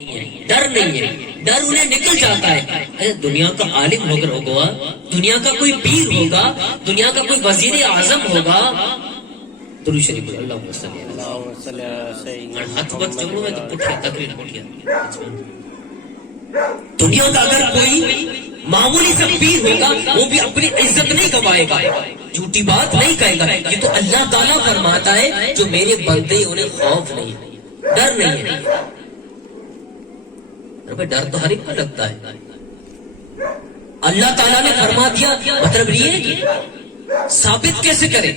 ڈر نہیں ہے، ڈر انہیں نکل جاتا ہے۔ دنیا کا عالم ہوگا، دنیا کا کوئی پیر ہوگا، دنیا کا کوئی وزیر اعظم ہوگا، درود شریف اللہ صلی ہاتھ وقت جملوں میں تو پٹھیا تقریر پٹھیا۔ دنیا کا اگر کوئی معمولی سا پیر ہوگا وہ بھی اپنی عزت نہیں گوائے گا، جھوٹی بات نہیں کہے گا۔ یہ تو اللہ تعالیٰ فرماتا ہے جو میرے بندے انہیں خوف نہیں، ڈر نہیں ہے۔ ڈر تو ہر ایک کو لگتا ہے۔ اللہ تعالیٰ نے فرما دیا، مطلب یہ ثابت کیسے کرے؟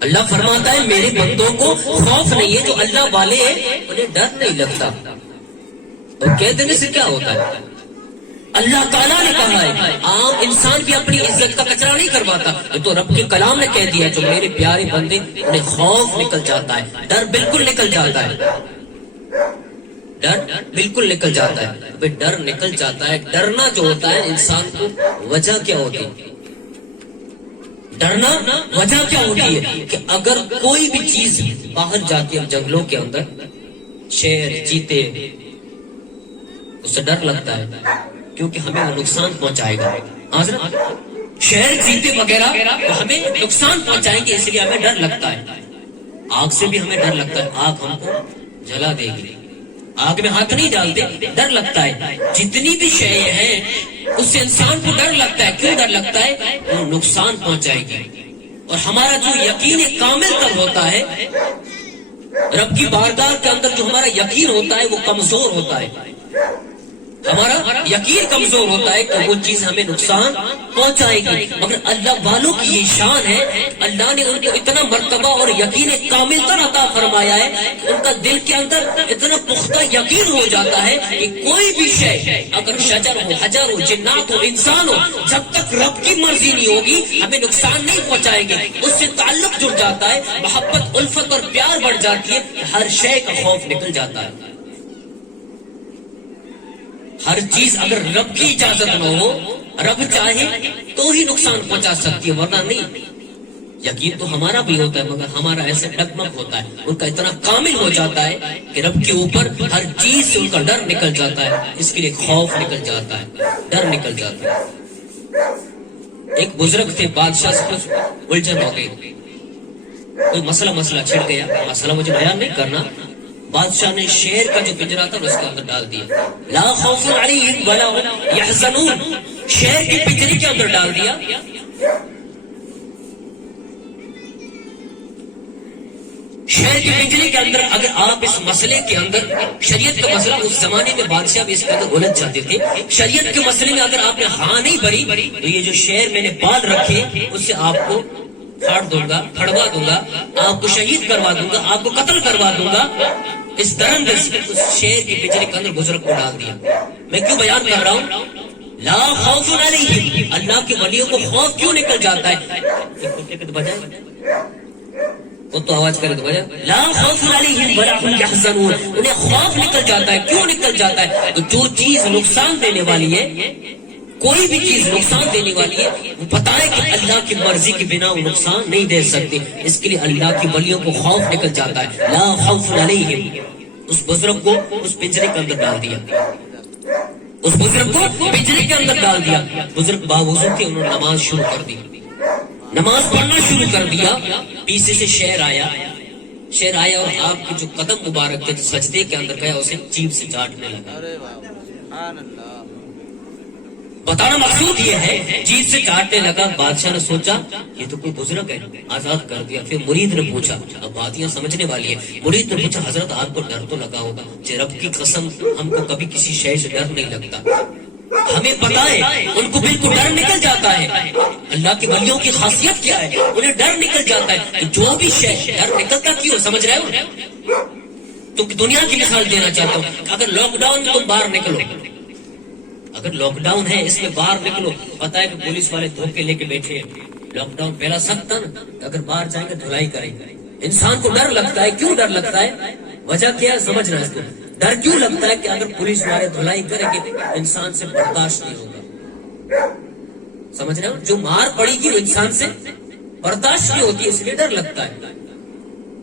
اللہ فرماتا ہے میرے بندوں کو خوف نہیں ہے، جو اللہ والے ہیں انہیں ڈر نہیں لگتا۔ اور کہہ دینے سے کیا ہوتا ہے؟ اللہ تعالیٰ نے کہا ہے، عام انسان بھی اپنی عزت کا کچرا نہیں کرواتا، تو رب کے کلام نے کہہ دیا جو میرے پیارے بندے انہیں خوف نکل جاتا ہے، ڈر بالکل نکل جاتا ہے، ڈر بالکل نکل جاتا ہے۔ ڈر نکل جاتا ہے۔ ڈرنا جو ہوتا ہے انسان کو وجہ کیا ہوتی ہے؟ ڈرنا وجہ کیا ہوتی ہے کہ اگر کوئی بھی چیز باہر جاتی ہے جنگلوں کے اندر، شیر چیتے، اس سے ڈر لگتا ہے کیونکہ ہمیں وہ نقصان پہنچائے گا۔ حضرت شیر چیتے وغیرہ ہمیں نقصان پہنچائیں گے، اس لیے ہمیں ڈر لگتا ہے۔ آگ سے بھی ہمیں ڈر لگتا ہے، آگ ہم کو جلا دے گی، آگ میں ہاتھ نہیں ڈالتے، ڈر لگتا ہے۔ جتنی بھی شے ہیں اس سے انسان کو ڈر لگتا ہے۔ کیوں ڈر لگتا ہے؟ وہ نقصان پہنچائے گی۔ اور ہمارا جو یقین کامل تب ہوتا ہے، رب کی بارگاہ کے اندر جو ہمارا یقین ہوتا ہے وہ کمزور ہوتا ہے۔ ہمارا یقین کمزور ہوتا ہے کہ وہ چیز ہمیں نقصان پہنچائے گی، مگر اللہ والوں کی یہ شان ہے، اللہ نے ان کو اتنا مرتبہ اور یقین کامل تر عطا فرمایا ہے کہ ان کا دل کے اندر اتنا پختہ یقین ہو جاتا ہے کہ کوئی بھی شے، اگر شجر ہو، حجر ہو، جنات ہو، انسان ہو، جب تک رب کی مرضی نہیں ہوگی ہمیں نقصان نہیں پہنچائیں گے۔ اس سے تعلق جڑ جاتا ہے، محبت، الفت اور پیار بڑھ جاتی ہے، ہر شے کا خوف نکل جاتا ہے۔ ہر چیز اگر رب کی اجازت نہ ہو، رب چاہے تو ہی نقصان پہنچا سکتی ہے، ورنہ نہیں۔ یقین تو ہمارا بھی ہوتا ہے مگر ہمارا ایسے ڈگمگ ہوتا ہے، ان کا اتنا کامل ہو جاتا ہے کہ رب کے اوپر ہر چیز سے ان کا ڈر نکل جاتا ہے، اس کے لیے خوف نکل جاتا ہے، ڈر نکل جاتا ہے۔ ایک بزرگ تھے، بادشاہ سے کچھ الجھن ہو گئی، کوئی مسئلہ چھڑ گیا، مسئلہ مجھے بیان نہیں کرنا۔ بادشاہ نے شیر کا جو پنجرا تھا اس کے اندر ڈال دیا، لا خوف علیہم ولا هم یحزنون، شیر کے پنجرے کے اندر ڈال دیا۔ شیر کے پنجرے کے اندر اگر آپ اس مسئلے کے اندر، شریعت کا مسئلہ، اس زمانے میں بادشاہ بھی اس کے اندر الجھ جاتے تھے، شریعت کے مسئلے میں اگر آپ نے ہاں نہیں بھری تو یہ جو شیر میں نے بال رکھے اس سے آپ کو پھاڑ دوں گا، پھڑوا دوں گا، آپ کو شہید کروا دوں گا، آپ کو قتل کروا دوں گا۔ اس درندے سے اس شیر کے پنجرے کے اندر بزرگ کو ڈال دیا۔ میں کیوں بیان کر رہا ہوں؟ لا خوف علیہم، اللہ کے ولیوں کو خوف کیوں نکل جاتا ہے؟ وہ تو آواز کرے تو بجائے، لا خوف علیہم ولا هم یحزنون، انہیں خوف نکل جاتا ہے۔ کیوں نکل جاتا ہے؟ تو جو چیز نقصان دینے والی ہے، کوئی بھی چیز نقصان دینے والی ہے، وہ پتہ ہے کہ اللہ کی مرضی کے بنا وہ نقصان نہیں دے سکتے، اس کے لیے اللہ کی ولیوں کو خوف نکل جاتا ہے۔ لا خوف علیہم، اس بزرگ کو اس پنجرے کے اندر ڈال دیا، اس بزرگ کو پنجرے کے اندر ڈال دیا۔ بزرگ باوضو تھے، انہوں نے نماز شروع کر دی، نماز پڑھنا شروع کر دیا۔ پیچھے سے شیر آیا اور آپ کے جو قدم مبارک تھے سجدے کے اندر گیا، اسے جیب سے چاٹنے لگا۔ بتانا مقصود یہ ہے، جیت سے کاٹنے لگا۔ بادشاہ نے سوچا یہ تو کوئی بزرگ ہے، آزاد کر دیا۔ پھر مرید نے پوچھا، اب باتیاں سمجھنے والی ہے، مرید نے پوچھا حضرت آپ کو ڈر تو لگا ہوگا؟ رب کی قسم ہم کو کبھی کسی شے سے ڈر نہیں لگتا، ہمیں پتا ہے ان کو بالکل ڈر نکل جاتا ہے۔ اللہ کے ولیوں کی خاصیت کیا ہے؟ انہیں ڈر نکل جاتا ہے۔ جو بھی شے، ڈر نکلتا کیوں سمجھ رہے ہو؟ تو دنیا کی مثال دینا چاہتا ہوں، اگر لاک ڈاؤن تم باہر نکلو، اگر لاک ڈاؤن ہے اس میں باہر نکلو، پتا ہے کہ پولیس والے دھوکے لے کے بیٹھے ہیں، لاک ڈاؤن پہلا سخت تھا نا، اگر باہر جائیں گے دھلائی کریں گے۔ انسان کو ڈر لگتا ہے، کیوں ڈر لگتا ہے؟ وجہ کیا ہے سمجھنا ہے اس کو۔ ڈر کیوں لگتا ہے کہ اگر پولیس والے دھلائی کریں گے انسان سے برداشت نہیں ہوگا، سمجھ رہے ہو؟ جو مار پڑے گی وہ انسان سے برداشت نہیں ہوتی، اس لیے ڈر لگتا ہے۔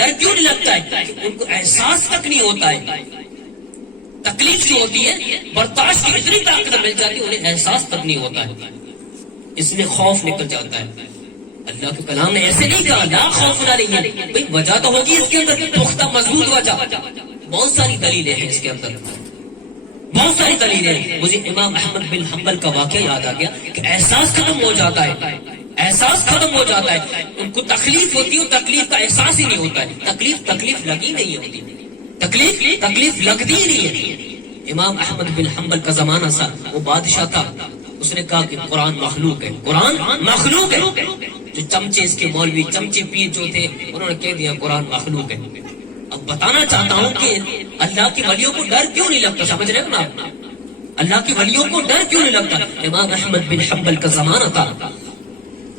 ڈر کیوں نہیں لگتا ہے؟ کہ ان کو احساس تک نہیں ہوتا ہے. تکلیف جو ہوتی ہے برداشت کی اتنی طاقت مل جاتی ہے انہیں احساس تک نہیں ہوتا ہے، اس لیے خوف نکل جاتا ہے. اللہ کے کلام نے ایسے نہیں کہا لا خوف علیہم، بھئی وجہ تو ہوگی اس کے اندر، پختہ مضبوط وجہ. بہت ساری دلیلیں ہیں اس کے اندر، بہت ساری دلیلیں ہیں. مجھے امام احمد بن حنبل کا واقعہ یاد آ گیا کہ احساس ختم ہو جاتا ہے، احساس ختم ہو جاتا ہے. ان کو تکلیف ہوتی ہے، تکلیف کا احساس ہی نہیں ہوتا ہے. تکلیف لگی نہیں ہوتی، تکلیف لگتی ہی نہیں ہے. امام احمد بن حنبل کا زمانہ تھا، وہ بادشاہ تھا. اس نے کہا کہ قرآن مخلوق ہے، قرآن مخلوق ہے. جو چمچے اس کے مولوی، چمچے پیر جو تھے، انہوں نے کہہ دیا قرآن مخلوق ہے. اب بتانا چاہتا ہوں کہ اللہ کی ولیوں کو ڈر کیوں نہیں لگتا، سمجھ رہے ہو نا؟ اللہ کی ولیوں کو ڈر کیوں نہیں لگتا؟ امام احمد بن حنبل کا زمانہ تھا،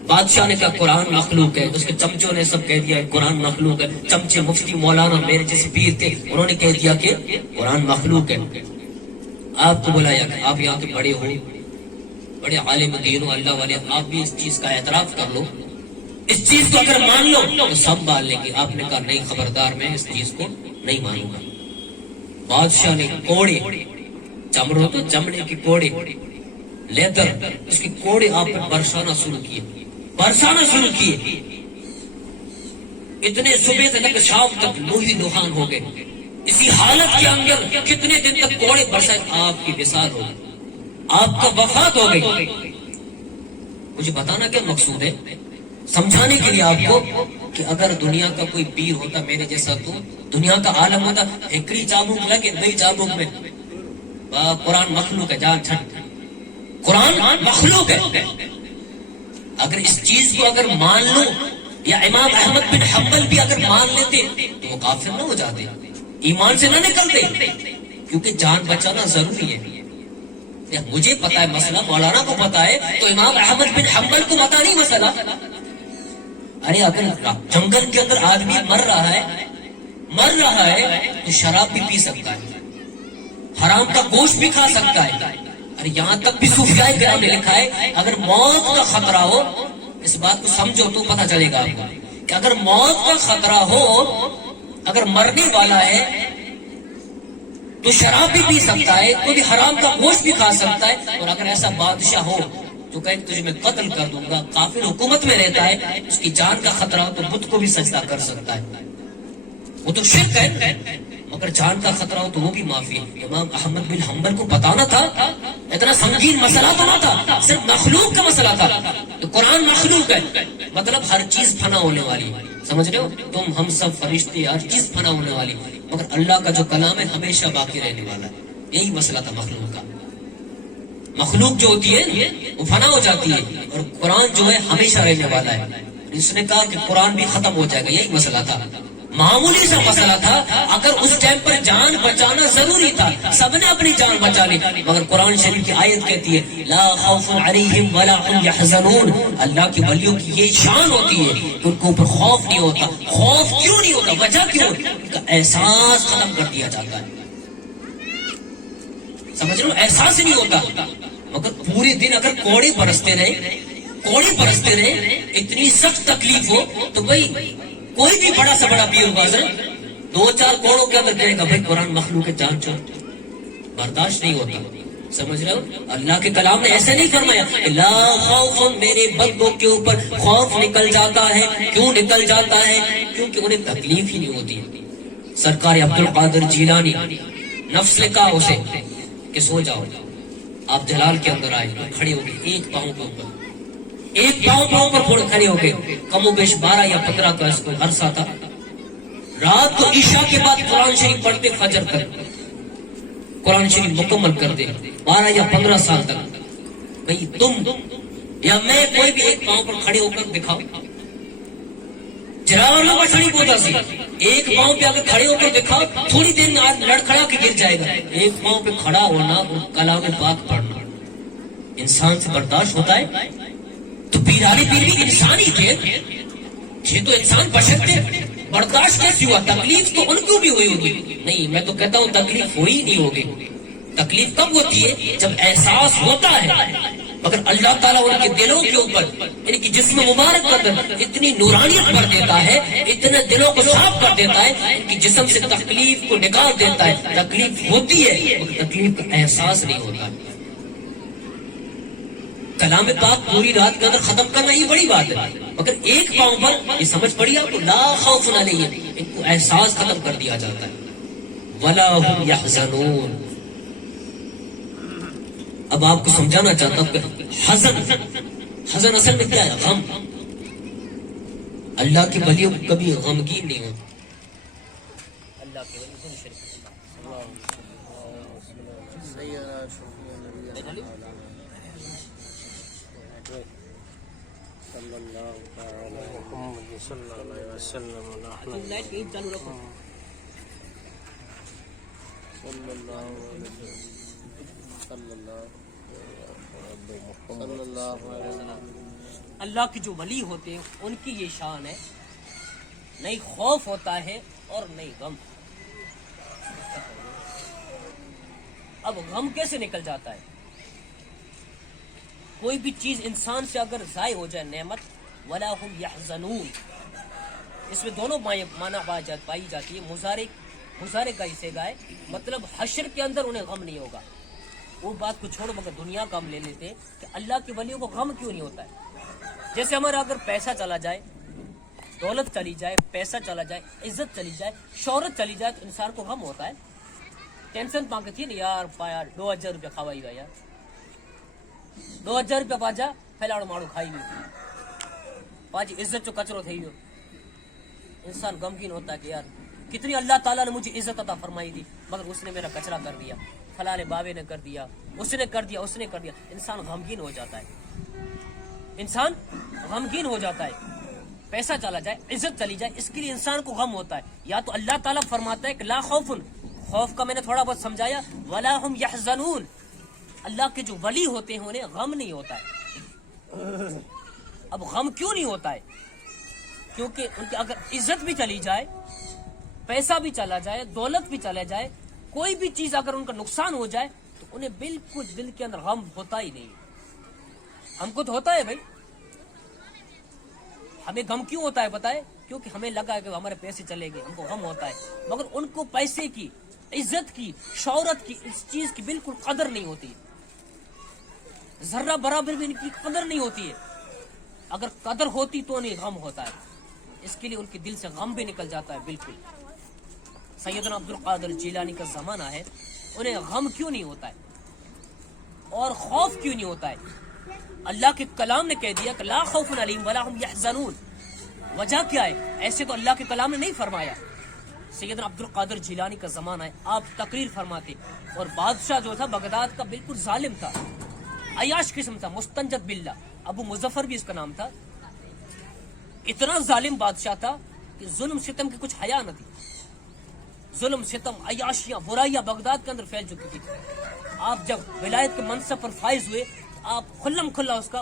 بادشاہ نے کہا قرآن مخلوق ہے، اس کے چمچوں نے سب کہہ دیا قرآن مخلوق ہے. چمچے مفتی مولانا میرے جیسے پیر تھے، انہوں نے کہہ دیا کہ قرآن مخلوق ہے. آپ کو بلایا کہ آپ یہاں کے بڑے ہو، بڑے عالم دین ہو، اللہ والے، آپ بھی اس چیز کا اعتراف کر لو، اس چیز کو اگر مان لو تو سب مان لیں گے. آپ نے کہا نہیں، خبردار، میں اس چیز کو نہیں مانوں گا. بادشاہ نے کوڑے، چمڑوں تو چمڑے کے کوڑے، لیدر، اس کے کوڑے آپ پر برسانا شروع کیے. اتنے صبح سے لے کر شام تک لوہی لوہان ہو گئے. اسی حالت کے اندر کتنے دن تک کوڑے برسائے، آپ کی وصال ہو گئی، آپ کا وفات ہو گئی. مجھے بتانا کیا مقصود ہے؟ سمجھانے کے لیے آپ کو کہ اگر دنیا کا کوئی پیر ہوتا میرے جیسا، تو دنیا کا عالم ہوتا، ایکڑی چابک لگے نئی چابک میں قرآن مخلوق ہے، جان چھٹ، قرآن مخلوق ہے. اگر اس چیز کو اگر مان لو، یا امام احمد بن حنبل بھی اگر مان لیتے تو وہ کافر نہ ہو جاتے، ایمان سے نہ نکلتے، کیونکہ جان بچانا ضروری ہے. مجھے پتا ہے مسئلہ، مولانا کو پتا ہے، تو امام احمد بن حنبل کو پتا نہیں مسئلہ. ارے اگر جنگل کے اندر آدمی مر رہا ہے تو شراب بھی پی سکتا ہے، حرام کا گوشت بھی کھا سکتا ہے. ارے یہاں تک بھی صوفیاء کرام نے لکھا ہے اگر موت کا خطرہ ہو، اس بات کو سمجھو تو پتا چلے گا آپ کو کہ اگر موت کا خطرہ ہو، اگر مرنے والا ہے تو شراب بھی پی سکتا ہے، تو بھی حرام کا گوشت بھی کھا سکتا ہے. اور اگر ایسا بادشاہ ہو تو کہے تجھے میں قتل کر دوں گا، کافر حکومت میں رہتا ہے، اس کی جان کا خطرہ ہو تو بت کو بھی سجدہ کر سکتا ہے، وہ تو شرک ہے. مگر جان کا خطرہ ہو تو وہ بھی معافی ہے. امام احمد بن حنبل کو بتانا تھا، اتنا سنگین مسئلہ تو نہ تھا، صرف مخلوق کا مسئلہ تھا. تو قرآن مخلوق ہے، مطلب ہر چیز فنا ہونے والی، سمجھ رہے ہو؟ تم، ہم سب، فرشتے، ہر چیز فنا ہونے والی، مگر اللہ کا جو کلام ہے ہمیشہ باقی رہنے والا ہے. یہی مسئلہ تھا مخلوق کا. مخلوق جو ہوتی ہے وہ فنا ہو جاتی ہے، اور قرآن جو ہے ہمیشہ رہنے والا ہے. اس نے کہا کہ قرآن بھی ختم ہو جائے گا، یہی مسئلہ تھا، معمولی سا مسئلہ تھا. اگر اس ٹائم پر جان بچانا ضروری تھا، سب نے اپنی جان بچا لی، مگر قرآن شریف کی آیت کہتی ہے لا خوف علیہم ولا هم يحزنون. اللہ کی ولیوں کی یہ شان ہوتی ہے کہ ان کے اوپر خوف نہیں ہوتا. خوف کیوں نہیں ہوتا؟ وجہ کیوں؟ ان کا احساس ختم کر دیا جاتا ہے. سمجھ لو، احساس نہیں ہوتا. مگر پورے دن اگر کوڑے برستے رہے، اتنی سخت تکلیف ہو تو بھائی کوئی بھی بڑا سے بڑا پیر بازر 2-4 کوڑوں کے اندر کہے گا بھائی قرآن مخلوق ہے، جان چھوڑ، برداشت نہیں ہوتا. سمجھ رہے ہو؟ اللہ کے کلام نے ایسے نہیں فرمایا لا خوف، میرے بندوں کے اوپر خوف نکل جاتا ہے. کیوں نکل جاتا ہے؟ کیونکہ انہیں تکلیف ہی نہیں ہوتی. سرکار عبد القادر جیلانی نفس نے کہا اسے کہ سو جاؤ. آپ جلال کے اندر آئے، کھڑے ہو گئے، ایک پاؤں کے اوپر کھڑے ہو گئے. کم و بیش 12 یا 15 کا اس کو عرصہ تھا. رات کو عشاء کے بعد قرآن شریف پڑھتے، فجر تک قرآن شریف مکمل کر دے. 12 یا 15 سال تک. بھئی تم یا میں کوئی بھی ایک پاؤں پر کھڑے ہو کر دکھاؤ، جراولوں کا شریف ہوتا سی. ایک پاؤں پہ اگر کھڑے ہو کر دکھاؤ، تھوڑی دیر میں آج لڑکھڑا کے گر جائے گا. ایک پاؤں پہ کھڑا ہونا، کلام پاک پڑھنا انسان سے برداشت ہوتا ہے؟ تو پیرانی پیر بھی انسان ہی تھے، یہ تو انسان بشر تھے، برداشت کیسی ہوا؟ تکلیف تو ان کو بھی ہوئی ہوگی. نہیں، میں تو کہتا ہوں تکلیف ہوئی نہیں ہوگی. تکلیف کب ہوتی ہے؟ جب احساس ہوتا ہے. مگر اللہ تعالیٰ ان کے دلوں کے اوپر ان کی جسم مبارک پر اتنی نورانیت بھر دیتا ہے، اتنے دلوں کو صاف کر دیتا ہے، ان کی جسم سے تکلیف کو نکال دیتا ہے. تکلیف ہوتی ہے مگر تکلیف کا احساس نہیں ہوتا. کلام پاک پوری رات کے اندر ختم کرنا یہ بڑی بات ہے، مگر ایک پاؤں پر یہ سمجھ پڑی آپ کو، لا خوف علیہم، ان کو احساس ختم کر دیا جاتا ہے. ولا هم يحزنون. اب آپ کو سمجھانا چاہتا ہوں کہ حزن اصل میں کیا ہے؟ غم. اللہ کے ولیوں کو کبھی غمگین نہیں ہوتا. اللہ کے اللہ کے جو ولی ہوتے ہیں ان کی یہ شان ہے، نہیں خوف ہوتا ہے اور نہیں غم. اب غم کیسے نکل جاتا ہے؟ کوئی بھی چیز انسان سے اگر ضائع ہو جائے نعمت، ولا هم يحزنون، اس میں دونوں معنی پائی جاتی ہے. مضارع کا حصے گا ہے، مطلب حشر کے اندر انہیں غم نہیں ہوگا. وہ بات کو چھوڑو، مگر دنیا کا ہم لے لیتے ہیں کہ اللہ کے ولیوں کو غم کیوں نہیں ہوتا ہے. جیسے ہمارا اگر پیسہ چلا جائے، دولت چلی جائے، پیسہ چلا جائے، عزت چلی جائے، شہرت چلی جائے تو انسان کو غم ہوتا ہے. ٹینشن پاکتی تھی نا یار، پایا 2000 روپیہ کھوائی گا یار، 2000 روپیہ پاجا پھیلاڑو ماڑو کھائی گئی، پاجی عزت جو کچرو تھی. انسان غمگین ہوتا ہے کہ یار کتنی اللہ تعالیٰ نے مجھے عزت عطا فرمائی تھی مگر اس نے میرا کچرا کر دیا، فلاں بابے نے کر دیا، اس نے کر دیا، اس نے کر دیا. انسان غمگین ہو جاتا ہے، انسان غمگین ہو جاتا ہے. پیسہ چلا جائے، عزت چلی جائے، اس کے لیے انسان کو غم ہوتا ہے. یا تو اللہ تعالیٰ فرماتا ہے کہ لا خوف، خوف کا میں نے تھوڑا بہت سمجھایا، ولا هم يحزنون، اللہ کے جو ولی ہوتے ہیں انہیں غم نہیں ہوتا ہے. اب غم کیوں نہیں ہوتا ہے؟ کیونکہ ان کی اگر عزت بھی چلی جائے، پیسہ بھی چلا جائے، دولت بھی چلا جائے، کوئی بھی چیز اگر ان کا نقصان ہو جائے تو انہیں بالکل دل کے اندر غم ہوتا ہی نہیں. ہم کو تو ہوتا ہے بھائی، ہمیں غم کیوں ہوتا ہے پتہ ہے؟ کیونکہ ہمیں لگا ہے کہ ہمارے پیسے چلے گئے، ہم کو غم ہوتا ہے. مگر ان کو پیسے کی، عزت کی، شہرت کی، اس چیز کی بالکل قدر نہیں ہوتی، ذرہ برابر بھی ان کی قدر نہیں ہوتی ہے. اگر قدر ہوتی تو انہیں غم ہوتا ہے، اس کے لیے ان کے دل سے غم بھی نکل جاتا ہے. بالکل سیدنا عبد القادر جیلانی کا زمانہ ہے، انہیں غم کیوں نہیں ہوتا ہے اور خوف کیوں نہیں ہوتا ہے؟ اللہ کے کلام نے کہہ دیا کہ لا خوف علیہم ولا هم يحزنون. وجہ کیا ہے؟ ایسے تو اللہ کے کلام نے نہیں فرمایا. سیدنا عبد القادر جیلانی کا زمانہ ہے، آپ تقریر فرماتے، اور بادشاہ جو تھا بغداد کا بالکل ظالم تھا، عیاش قسم تھا، مستنجد باللہ، ابو مظفر بھی اس کا نام تھا. اتنا ظالم بادشاہ تھا کہ ظلم ستم کی کچھ حیا نہ تھی. ظلم ستم، عیاشیاں، برائیاں بغداد کے اندر پھیل چکی تھی. آپ جب ولایت کے منصب پر فائز ہوئے، آپ کھلم کھلا اس کا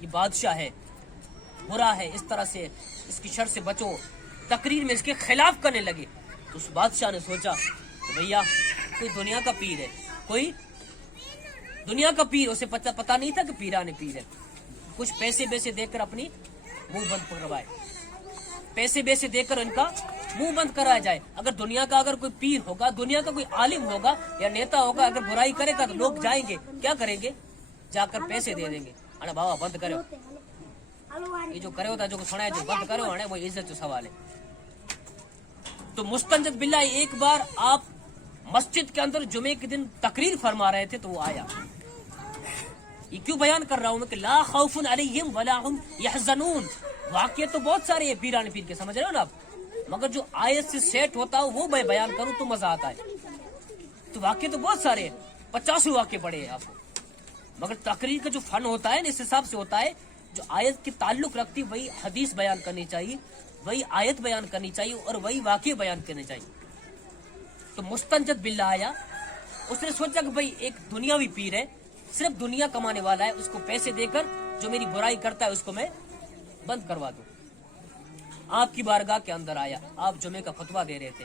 یہ بادشاہ ہے، برا ہے، اس طرح سے اس کی شر سے بچو، تقریر میں اس کے خلاف کرنے لگے. تو اس بادشاہ نے سوچا کہ بھیا کوئی دنیا کا پیر ہے، کوئی دنیا کا پیر، اسے پتہ نہیں تھا کہ پیران پیر ہے. کچھ پیسے بیسے دے کر اپنی منہ بند کروائے، پیسے بیسے دے کر ان کا منہ بند کرایا جائے. اگر دنیا کا اگر کوئی پیر ہوگا، دنیا کا کوئی عالم ہوگا یا نیتا ہوگا، اگر برائی کرے گا تو لوگ جائیں گے، کیا کریں گے؟ جا کر پیسے دے دیں گے، انا بابا بند کرو، یہ جو کرے ہوتا ہے، جو سنا ہے جو بند کرو، وہ عزت جو سوال ہے. تو مستنجد باللہ ایک بار آپ مسجد کے اندر جمعے کے دن تقریر فرما رہے تھے تو وہ آیا. یہ کیوں بیان کر رہا ہوں میں کہ لا خوف علیہم ولا هم يحزنون. واقعے تو بہت سارے ہیں پیران پیر کے، سمجھ رہے ہو نا آپ، مگر جو آیت سے سیٹ ہوتا ہے وہ میں بیان کروں تو مزہ آتا ہے. تو واقعے تو بہت سارے ہیں، 50 واقعے پڑے ہیں آپ کو، مگر تقریر کا جو فن ہوتا ہے نا اس حساب سے ہوتا ہے. جو آیت کے تعلق رکھتی وہی حدیث بیان کرنی چاہیے، وہی آیت بیان کرنی چاہیے اور وہی واقعے بیان کرنے چاہیے. تو مستنجد باللہ آیا، اس نے سوچا کہ بھائی ایک دنیاوی پیر ہے، صرف دنیا کمانے والا ہے، اس کو پیسے دے کر جو میری برائی کرتا ہے اس کو میں بند کروا دوں. آپ کی بارگاہ کے اندر آیا، آپ جمعے کا خطبہ دے رہے تھے.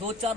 2-4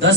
10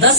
10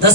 10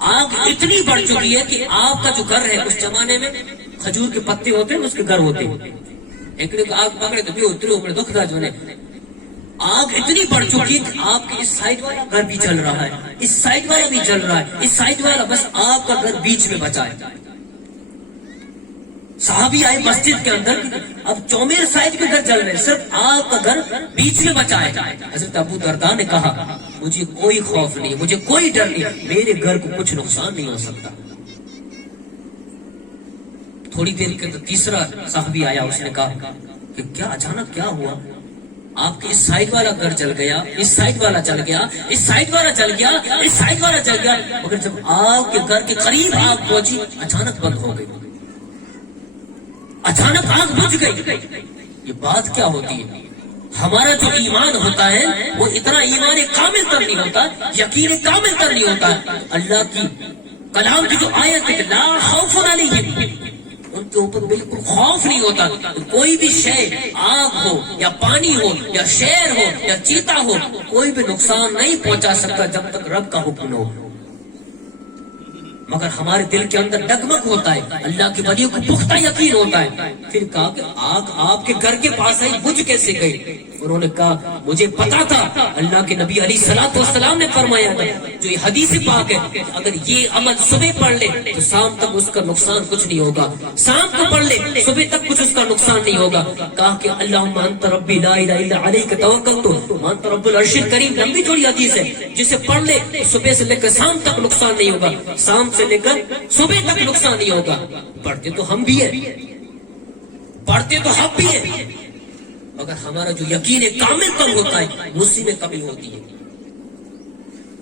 آگ اتنی بڑھ چکی ہے کہ آپ کا جو گھر ہے، اس زمانے میں کھجور کے پتے ہوتے ہیں، اس کے گھر ہوتے ہیں، ایک آگ پکڑے تو بھی اتنے اوپر دکھ دا جو آگ اتنی بڑھ چکی ہے کہ آپ کے اس سائڈ والا گھر بھی جل رہا ہے، اس سائڈ والا بھی جل رہا ہے، اس سائڈ والا، بس آپ کا گھر بیچ میں بچا ہے۔ صحابی آئے مسجد کے اندر، اب چومیر سائڈ کے گھر جل رہے ہیں، صرف آپ کا گھر بیچ میں بچا ہے۔ حضرت ابو درداء نے کہا مجھے کوئی خوف نہیں، مجھے کوئی ڈر نہیں، میرے گھر کو کچھ نقصان نہیں ہو سکتا۔ تھوڑی دیر کے اندر تیسرا صحابی آیا، اس نے کہا کہ کیا اچانک کیا ہوا؟ آپ کے اس سائڈ والا گھر جل گیا، اس سائڈ والا جل گیا، اس سائڈ والا جل گیا، اس سائڈ والا جل گیا، مگر جب آپ کے گھر کے قریب آگ پہنچی اچانک بند ہو گئی، اچانک آگ بجھ گئی۔ یہ بات کیا ہوتی ہے؟ ہمارا جو ایمان ہوتا ہے وہ اتنا ایمان کامل تر نہیں ہوتا، یقین کامل تر نہیں ہوتا۔ اللہ کی کلام کی جو آیت ہے لا خوف علیہم، ان کے اوپر بالکل خوف نہیں ہوتا۔ کوئی بھی شے، آگ ہو یا پانی ہو یا شیر ہو یا چیتا ہو، کوئی بھی نقصان نہیں پہنچا سکتا جب تک رب کا حکم نہ ہو۔ مگر ہمارے دل کے اندر ڈگمگ ہوتا ہے، اللہ کی ولیوں کو پختہ یقین ہوتا ہے۔ پھر کہا کہ آگ آپ کے گھر کے پاس آئی، بجھ کیسے گئی؟ انہوں نے کہا مجھے پتا تھا، اللہ کے نبی علیہ الصلوۃ والسلام نے فرمایا تھا، جو یہ حدیث پاک ہے کہ اگر یہ عمل صبح پڑھ لے تو شام تک اس کا نقصان کچھ نہیں ہوگا، شام کو پڑھ لے صبح تک کچھ اس کا نقصان نہیں ہوگا۔ کہا کہ اللہم انت ربی لا الہ الا علیک توکلت وانت رب العرش الکریم، لمبی چوڑی حدیث ہے، جسے پڑھ لے صبح سے لے کر شام تک نقصان نہیں ہوگا، شام سے لے کر صبح تک نقصان نہیں ہوگا۔ پڑھتے تو ہم بھی ہیں، پڑھتے تو ہم بھی ہیں، مگر ہمارا جو یقین کامل کم ہوتا ہے اسی میں کمی ہوتی ہے۔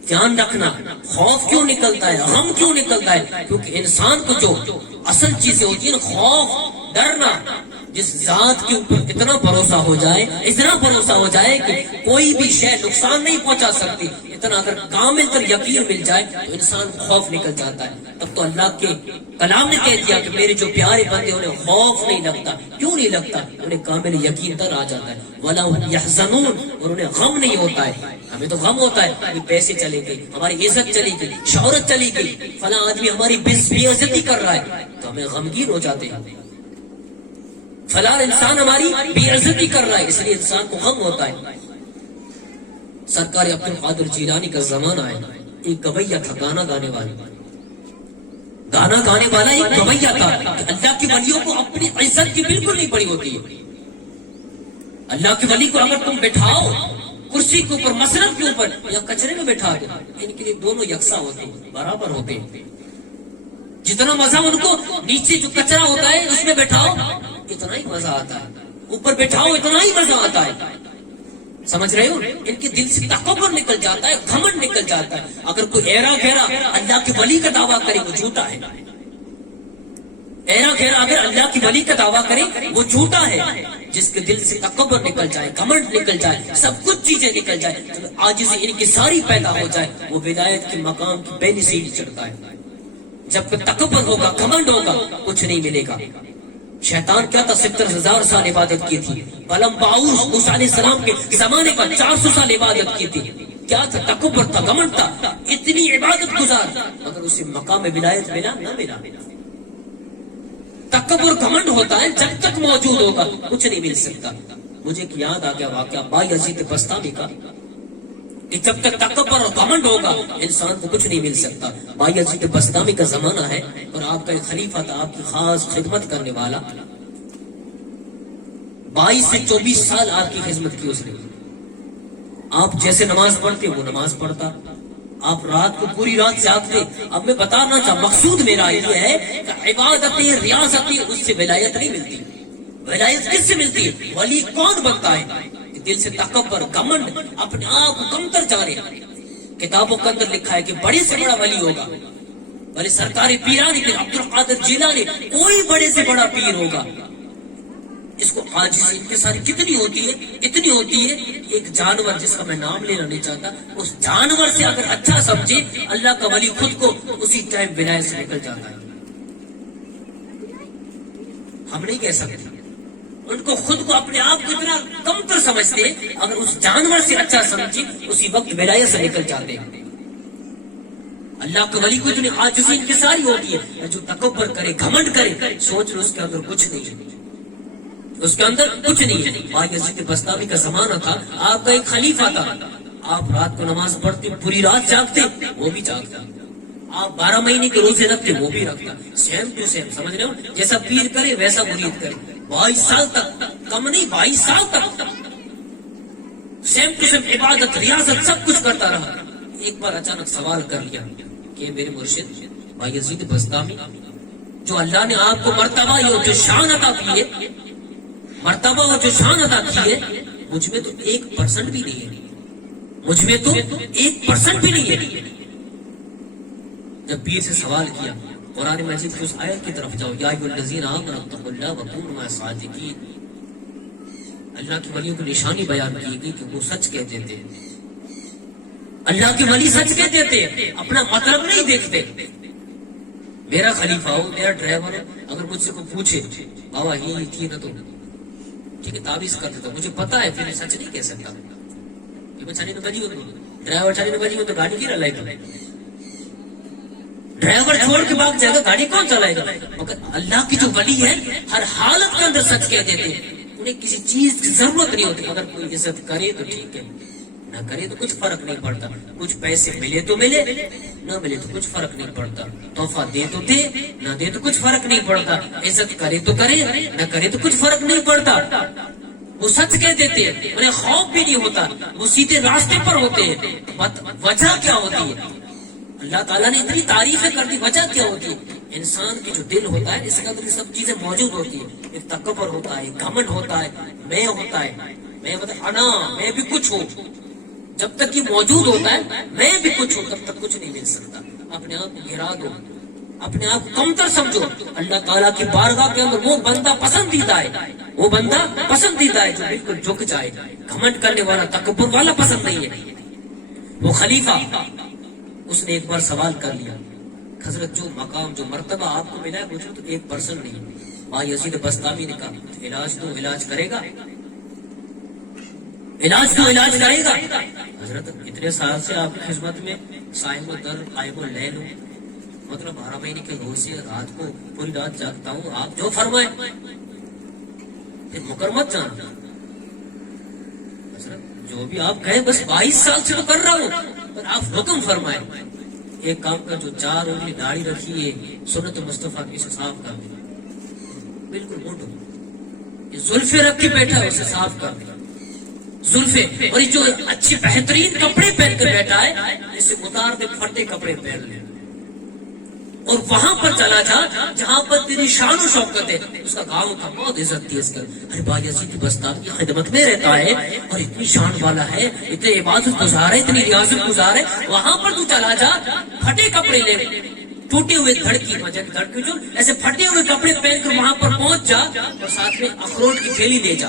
دھیان رکھنا، خوف کیوں نکلتا ہے، غم کیوں نکلتا ہے؟ کیونکہ انسان کو جو اصل چیزیں ہوتی ہیں، خوف، ڈرنا، جس ذات کے اوپر اتنا بھروسہ ہو جائے، اتنا بھروسہ ہو جائے کہ کوئی بھی شے نقصان نہیں پہنچا سکتی، اتنا اگر کامل تر یقین مل جائے تو انسان خوف نکل جاتا ہے۔ تب تو اللہ کے کلام نے کہہ دیا کہ میرے جو پیارے بندے انہیں خوف نہیں لگتا۔ کیوں نہیں لگتا؟ انہیں کامل یقین تر آ جاتا ہے۔ وَلَا هُمْ يَحْزَنُونَ، اور انہیں غم نہیں ہوتا ہے۔ ہمیں تو غم ہوتا ہے کہ پیسے چلے گئے، ہماری عزت چلی گئی، شہرت چلی گئی، فلاں آدمی ہماری بے عزتی کر رہا ہے، تو ہمیں غمگین ہو جاتے ہیں۔ فلاں انسان ہماری بے عزتی کر رہا ہے، اس لیے انسان کو غم ہوتا ہے۔ سرکار عبد القادر جیلانی کا زمانہ ہے، ایک گویا تھا، گانا گانے والا، گانا گانے والا ایک گویا تھا۔ اللہ کی ولیوں کو اپنی عزت کی بالکل نہیں پڑی ہوتی ہے۔ اللہ کی ولی کو اگر تم بٹھاؤ کرسی کے اوپر، مسند کے اوپر یا کچرے میں بٹھا دو، ان کے لیے دونوں یکساں ہوتے ہیں، برابر ہوتے ہیں۔ جتنا مزہ ان کو نیچے جو کچرا ہوتا ہے اس میں بٹھاؤ اتنا ہی مزہ آتا ہے، اوپر بٹھاؤ اتنا ہی مزہ آتا ہے۔ سمجھ رہے ہو؟ ان کے دل سے تکبر نکل جاتا ہے، گھمنڈ نکل جاتا ہے۔ اگر کوئی ایرا گھیرا اللہ کے ولی کا دعویٰ کرے وہ جھوٹا ہے، ایرا گھیرا اگر اللہ کی ولی کا دعویٰ کرے وہ جھوٹا ہے۔ جس کے دل سے تکبر نکل جائے، گھمنڈ نکل جائے، سب کچھ چیزیں نکل جائے، عاجزی ان کی ساری پیدا ہو جائے، وہ ولایت کے مقام کی پہلی سیڑھی چڑھتا ہے۔ جب کہ تکبر ہوگا، گھمنڈ ہوگا، کچھ نہیں ملے گا۔ شیطان کیا تھا؟ 70,000 سال عبادت کی تھی، بلم باؤس موسیٰ علیہ السلام کے زمانے پر 400 سال عبادت کی تھی۔ کیا تھا؟ تکبر تھا، گھمنڈ تھا، اتنی عبادت گزار، مگر اسے مقام ولایت ملا نہ ملا۔ تکبر گھمنڈ ہوتا ہے، جب تک موجود ہوگا کچھ نہیں مل سکتا۔ مجھے ایک یاد آ گیا واقعہ بایزید بستامی کا، کہ جب تک تکبر اور گھمنڈ ہوگا انسان کو کچھ نہیں مل سکتا۔ بایزید بستامی کا زمانہ ہے اور آپ کا ایک خلیفہ تھا، آپ کی خاص خدمت کرنے والا، 22 سے 24 سال آپ کی خدمت کی اس نے۔ آپ جیسے نماز پڑھتے وہ نماز پڑھتا، آپ رات کو پوری رات جاگتے۔ اب میں بتانا چاہتا، مقصود میرا یہ ہے کہ عبادتیں، ریاضتیں، اس سے ولایت نہیں ملتی۔ ولایت کس سے ملتی ہے؟ ولی کون بنتا ہے؟ دل سے تکبر، گھمنڈ، اپنے آپ کو کمتر جانے۔ کتابوں کے اندر لکھا ہے کہ بڑے سے بڑا ولی ہوگا، بڑے سرکاری پیرانی پھر عبد القادر جیلانی، کوئی بڑے سے بڑا پیر ہوگا، اس کو عاجزی ان کے ساتھ کتنی ہوتی ہے، اتنی ہوتی ہے۔ ایک جانور جس کا میں نام لینا نہیں چاہتا، اس جانور سے اگر اچھا سمجھے اللہ کا ولی خود کو اسی ٹائم ولایت سے نکل جاتا ہے۔ ہم نہیں کہہ سکتے، ان کو خود کو اپنے آپ کو اتنا کمتر سمجھتے ہیں، اگر اس جانور سے اچھا سمجھے اسی وقت ولایت سے نکل جاتے ہیں۔ اللہ کے ولی کو اتنی عاجزی انکساری ہوتی ہے. جو تکبر کرے, گھمنڈ کرے, سوچ لو اس کے اندر کچھ نہیں ہے, اس کے اندر کچھ نہیں ہے. بایزید بستامی کا زمانہ تھا, آپ کا ایک خلیفہ تھا, آپ رات کو نماز پڑھتے, پوری رات جاگتے, وہ بھی جاگتا. آپ 12 مہینے کے روزے رکھتے, وہ بھی رکھتا. سیم ٹو سیم, سمجھ رہے ہو, جیسا پیر کرے ویسا مرید کرے. 22 سال تک, کم نہیں 22 سال تک سیم ٹو سیم عبادت, ریاضت سب کچھ کرتا رہا. ایک بار اچانک سوال کر لیا کہ میرے مرشد بایزید بستامی, جو اللہ نے آپ کو مرتبہ جو شان عطا کی ہے, مرتبہ اور جو شان عطا کی ہے, مجھ میں تو 1% بھی نہیں ہے, مجھ میں تو 1% بھی نہیں ہے. جب پیر سے سوال کیا, قرآن مجید کی اس آیت کی طرف جاؤ, یا ایھا الذین آمنوا اتقوا اللہ وکونوا مع الصادقین. اللہ کے ولیوں کی نشانی بیان کی گئی کہ وہ سچ کہتے تھے. اللہ کے ولی سچ کہتے تھے, اپنا مطلب نہیں دیکھتے. میرا خلیفہ ہو, میرا ڈرائیور ہو, اگر مجھ سے کوئی پوچھے بابا یہ تھی نہ تو ٹھیک ہے تعویذ کر دیتا, مجھے پتا ہے پھر میں سچ نہیں کہہ سکتا کہ میں 4 بجے ہوں, ڈرائیور 4 بجے ہوں تو گاڑی کی لائے گا, ڈرائیور چھوڑ کے بھاگ جائے گا, گاڑی کون چلائے گا. مگر اللہ کی جو ولی ہے ہر حالت کے اندر سچ کہہ دیتے ہیں, انہیں کسی چیز کی ضرورت نہیں ہوتی. اگر کوئی عزت کرے تو ٹھیک ہے, نہ کرے تو کچھ فرق نہیں پڑتا. کچھ پیسے ملے تو ملے, نہ ملے تو کچھ فرق نہیں پڑتا. تحفہ دے تو دے, نہ دے تو کچھ فرق نہیں پڑتا. عزت کرے تو کرے, نہ کرے تو کچھ فرق نہیں پڑتا. وہ سچ کہہ دیتے ہیں, انہیں خوف بھی نہیں ہوتا, وہ سیدھے راستے پر ہوتے ہیں. وجہ کیا ہوتی ہے؟ اللہ تعالیٰ نے اتنی تعریفیں کر دی, وجہ کیا ہوتی ہے؟ انسان کی جو دل ہوتا ہے اس کے اندر سب چیزیں موجود ہوتی ہیں. ایک تکبر ہوتا ہے, گھمنڈ ہوتا ہے, میں ہوتا ہے, میں مطلب انا, میں بھی کچھ ہوں. جب تک یہ موجود ہوتا ہے میں بھی کچھ ہوں, تب تک کچھ نہیں مل سکتا. اپنے آپ کو گرا دو, اپنے آپ کو کمتر سمجھو. اللہ تعالیٰ کی بارگاہ کے اندر وہ بندہ پسندیدہ ہے, وہ بندہ پسندیدہ ہے جو بالکل جھک جائے. گھمنڈ کرنے والا, تکبر والا پسند نہیں ہے. وہ خلیفہ, اس نے ایک بار سوال کر لیا, حضرت جو مقام جو مرتبہ آپ کو ملا ہے مجھے تو 1% نہیں. بایزید بستامی نے کہا علاج تو علاج کرے گا, علاج تو علاج کرے گا. حضرت اتنے سال سے آپ کی خدمت میں صاحب و در قائم و لیل ہوں, مطلب 12 مہینے کے روزے, رات کو پوری رات جاگتا ہوں, آپ جو فرمائے پھر مکرمت جانا. حضرت جو بھی آپ کہیں, بس 22 سال سے تو کر رہا ہوں, پر آپ حکم فرمائے. ایک کام کا, جو 4 انگلی داڑھی رکھی ہے سنت مصطفیٰ کی, اسے صاف کر دیں, بالکل موٹو. یہ زلفیں رکھ کے بیٹھا ہے اسے صاف کر دیں, زلفیں. اور یہ جو اچھے بہترین کپڑے پہن کر بیٹھا ہے اسے اتار دے, پھٹے کپڑے پہن لے, اور وہاں پر چلا جا جہاں پر تیری شان و شوکت ہے. اس کا گاؤں کا بہت عزت تھی اس کا, ارے بایزید بستامی کی خدمت میں رہتا ہے اور اتنی شان والا ہے, اتنے عبادت گزار ہے, اتنی ریاضت گزار ہے. وہاں پر تو چلا جا, پھٹے کپڑے لے, ٹوٹے ہوئے دھڑکی, دھڑکی جو ایسے پھٹے ہوئے کپڑے پہن کر وہاں پر پہنچ جا, اور ساتھ میں اخروٹ کی تھیلی لے جا.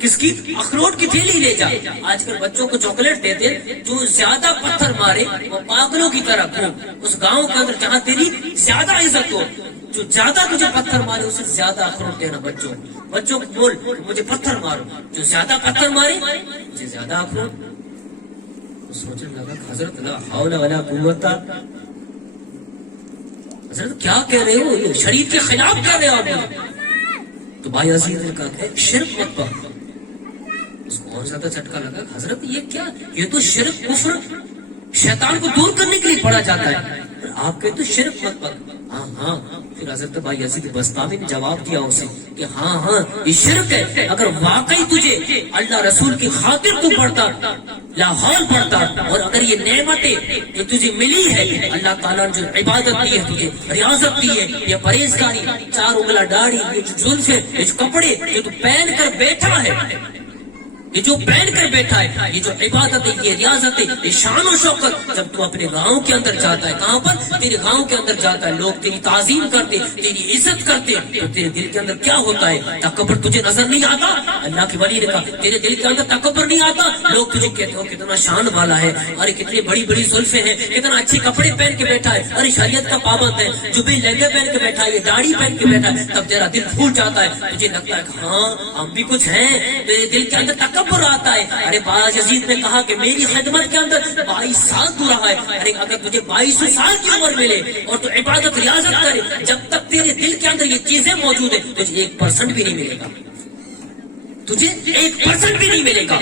کس کی؟ اخروٹ کی تھیلی لے جا. آج کل بچوں کو چاکلیٹ دیتے, جو زیادہ پتھر مارے وہ پاگلوں کی طرح گھوم. اس گاؤں کے اندر جہاں تیری زیادہ عزت ہو, جو زیادہ تجھے پتھر مارے اسے زیادہ اخروٹ دینا. بچوں کو بول مجھے پتھر مارو, جو زیادہ پتھر مارے مجھے زیادہ اخروٹ. سوچنے لگا حضرت لا حول ولا قوت, حضرت کیا کہہ رہے ہو, یہ شریعت کے خلاف کہہ رہے ہو آپ. تو بایزید نے کہا کہ شرک مت پڑھ. اس کو اور زیادہ جھٹکا لگا, حضرت یہ کیا, یہ تو شرک کفر شیطان کو دور کرنے کے لیے پڑھا جاتا ہے, آپ کہتے تو شرک مت پڑھ. ہاں ہاں. پھر حضرت بایزید بستامی نے جواب دیا اسے کہ ہاں ہاں یہ شرک ہے. اگر واقعی تجھے اللہ رسول کی خاطر تو پڑھتا, لاہور پڑھتا, اور اگر یہ نعمتیں جو تجھے ملی ہے, اللہ تعالیٰ نے جو عبادت دی ہے تجھے, ریاضت دی ہے, یہ پرہیزگاری, 4 انگلا داڑھی, یہ جو زلفیں, یہ جو کپڑے جو تو پہن کر بیٹھا ہے, یہ جو پہن کر بیٹھا ہے, یہ جو عبادت ہے, یہ ریاضت ہے, یہ شان و شوکت. جب تو اپنے گاؤں کے اندر جاتا ہے, کہاں پر, تیرے گاؤں کے اندر جاتا ہے, لوگ تیری تعظیم کرتے, تیری عزت کرتے, تو تیرے دل کے اندر کیا ہوتا ہے, تکبر تجھے نظر نہیں آتا. اللہ کے ولی نے کہا تیرے دل کے اندر تکبر نہیں آتا, لوگ تجھے کہتے ہو کتنا شان والا ہے, ارے کتنی بڑی بڑی زلفیں ہیں, اتنا اچھے کپڑے پہن کے بیٹھا ہے, ارے شریعت کا پابند ہے, جو بھی لہنگے پہن کے بیٹھا ہے, یہ داڑھی پہن کے بیٹھا ہے. تب تیرا دل پھوٹ جاتا ہے, تجھے لگتا ہے کہ ہاں ہم بھی کچھ ہیں. تیرے دل کے اندر تکبر تکبر آتا ہے. ارے باجزید نے کہا کہ میری خدمت کے اندر 22 سال تو رہا ہے. ارے اگر تجھے 22 سال کی عمر ملے اور تو عبادت ریاضت کرے، جب تک تیرے دل کے اندر یہ چیزیں موجود ہیں تجھے 1% بھی نہیں ملے گا، تجھے 1% بھی نہیں ملے گا.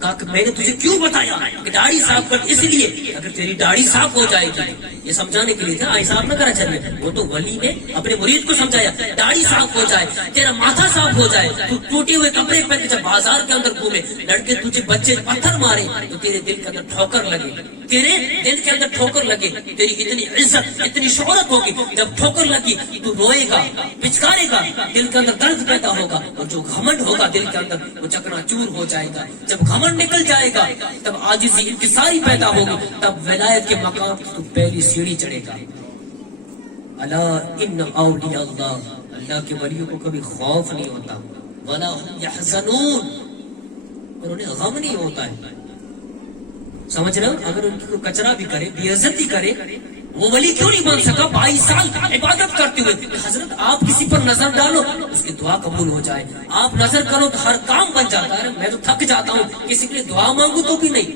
کہا کہ میں نے تجھے کیوں بتایا کہ داڑھی صاف کر؟ اس لیے اگر تیری داڑھی صاف ہو جائے گی، یہ سمجھانے کے لیے تھا. آئی صاف نہ کرا چلے، وہ تو ولی نے اپنے مرید کو سمجھایا داڑھی صاف ہو جائے، تیرا ماتھا صاف ہو جائے، تو ٹوٹے ہوئے کپڑے پہن کے جب بازار کے اندر گھومے، لڑکے تجھے بچے پتھر مارے تو تیرے دل کے اندر ٹھوکر لگے، تیرے دل کے اندر ٹھوکر لگے، تیری اتنی عزت اتنی شہرت ہوگی، جب ٹھوکر لگی تو روئے گا، پچکارے گا، دل کے اندر درد پیدا ہوگا، اور جو گھمنڈ ہوگا دل کے اندر وہ چکنا چور ہو جائے گا. جب گھمنڈ نکل جائے گا تب عاجزی انکساری پیدا ہوگی، تب ولایت کے مقام کی تو پہلی سیڑھی چڑھے گا. الا ان اولیاء اللہ، اللہ کے ولیوں کو کبھی خوف نہیں ہوتا، ولا هم يحزنون، اور انہیں غم نہیں ہوتا ہے. سمجھ رہے ہو؟ اگر ان کو کچرا بھی کرے، بے عزتی کرے، وہ ولی کیوں نہیں بن سکا 22 سال عبادت کرتے ہوئے؟ حضرت آپ کسی پر نظر ڈالو اس کی دعا قبول ہو جائے، آپ نظر کرو تو ہر کام بن جاتا ہے. میں تو تھک جاتا ہوں، کسی کے لیے دعا مانگو تو بھی نہیں.